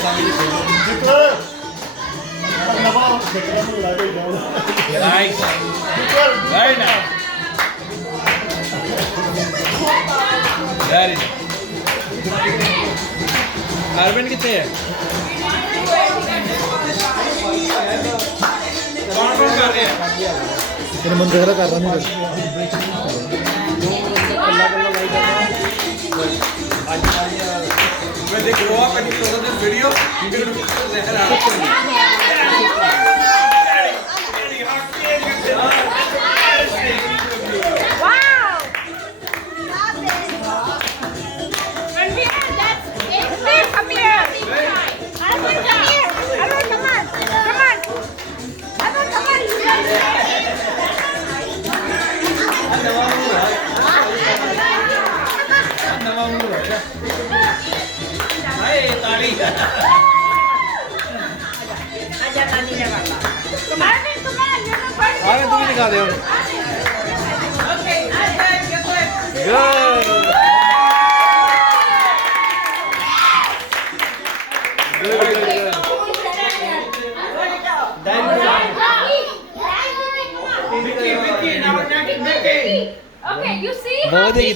Nice. Very nice. Very nice. Arvind कितने हैं? कौन कर रहे हैं? तेरे मन देख रहा कर रहा नहीं When they grow up and you show them this video, you're going Wow! When we are that, please come here. Arun, come here. Arun, come on. Come on. Arun, come on. Aja tadi dia Arun, come on. You're not part of Arun, तुम ही दिखा दे और. Okay, get away. Good. Okay, you see बहुत how ही